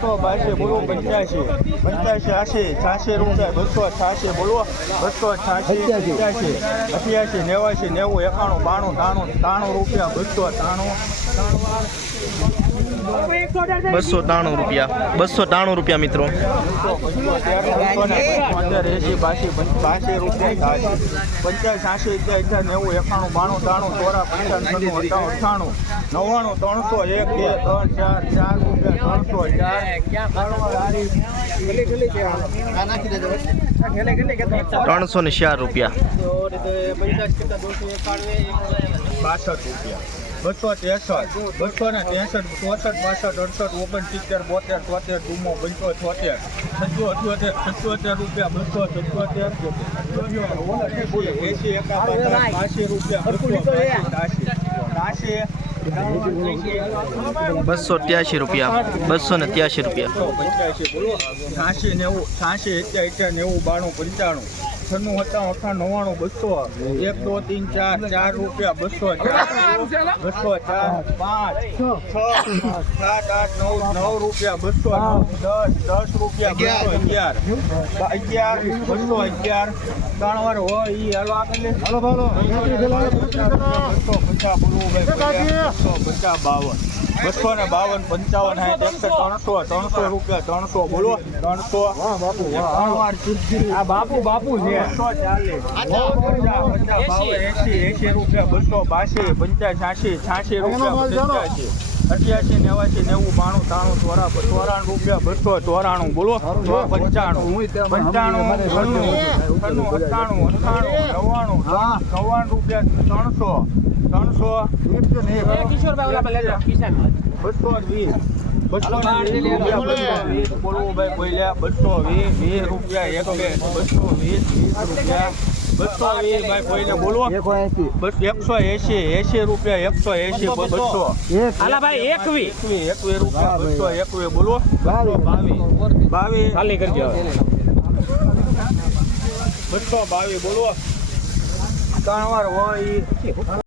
બસો બાસી બોલો પંચ્યાસી પંચ્યાસી આશી છાસી રૂપિયા બસો છ્યાસી બોલો. બસો છ્યાસી પંચ્યાસી અઠ્યાસી નેવાસી નેવું એકાણું બાણું ત્રાણું ત્રાણું રૂપિયા બસો ત્રાણું. બસો ત્રાણું રૂપિયા. બસો ત્રાણું રૂપિયા મિત્રો. પંચાસ આશી અગિયાર નેવું એકાણું બાણું ત્રાણું ચોરા અઠ્ઠાણું અઠ્ઠાણું નવ્વાણું ત્રણસો એક બે ત્રણ ચાર ચાર રૂપિયા. ત્રણસો ચાર ત્રણસો ને ચાર રૂપિયા બાસઠ રૂપિયા. બસો ત્રેસઠ બસો ને ત્રેસઠ ચોસઠ બાસઠ અડસઠ ઓગણસિત્તેર બોતેર તોતેર ડુમો પંચો છોતેર છસો અઠ્યોતેર છસોતેર રૂપિયા. બસો છસોતેર એસી એકાવન બાસી રૂપિયા. બસો બસો ત્યાસી રૂપિયા બસો ને ત્યાસી રૂપિયા છ્યાસી નેવું, સાસી અત્યાર અત્યાર નેવું, બાણું, પંચાણું. છન્નું હતા અઠ્ઠાણું નવ્વાણું બસો એક દો તીન ચાર ચાર રૂપિયા બસો ચાર બસો ચાર પાંચ છ સાત આઠ નવ નવ રૂપિયા બસો દસ દસ રૂપિયા બસો અગિયાર અગિયાર બસો અગિયાર ત્રણ વાર હોય ઈ હાલો આગળ હાલો ભાલો બસો પચાસ બસો પચાસ બાવન બસો ને બાવન પંચાવન સાઠ એકસો ત્રણસો ત્રણસો રૂપિયા ત્રણસો બોલો ત્રણસો. આ બાપુ બાપુ છે. બસો એસી એસી રૂપિયા બસો બાસી પંચાસ છ્યાસી છ્યાસી રૂપિયા પંચ્યાસી અઠ્યાસી નેવાસી નેવું બાણું ત્રાણું ચોરા ચોરાણું રૂપિયા બસો ચોરાણું બોલો. પંચાણું. પંચાણું છન્નું છન્નું અઠાણું અઠ્ઠાણું નવ્વાણું નવ્વાણું રૂપિયા ત્રણસો ત્રણસો. બસો વીસ બસો વીસ વીસ રૂપિયા એક બે બસો વીસ રૂપિયા બસો વીસ ભાઈ એકસો એસી એસી રૂપિયા એકસો એસી બસો હાલા ભાઈ એકવી એકવી રૂપિયા બસો એકવી બોલવો બાવીસ બાવીસ ખાલી કરજો બસો બાવીસ બોલવો ત્રણ હોય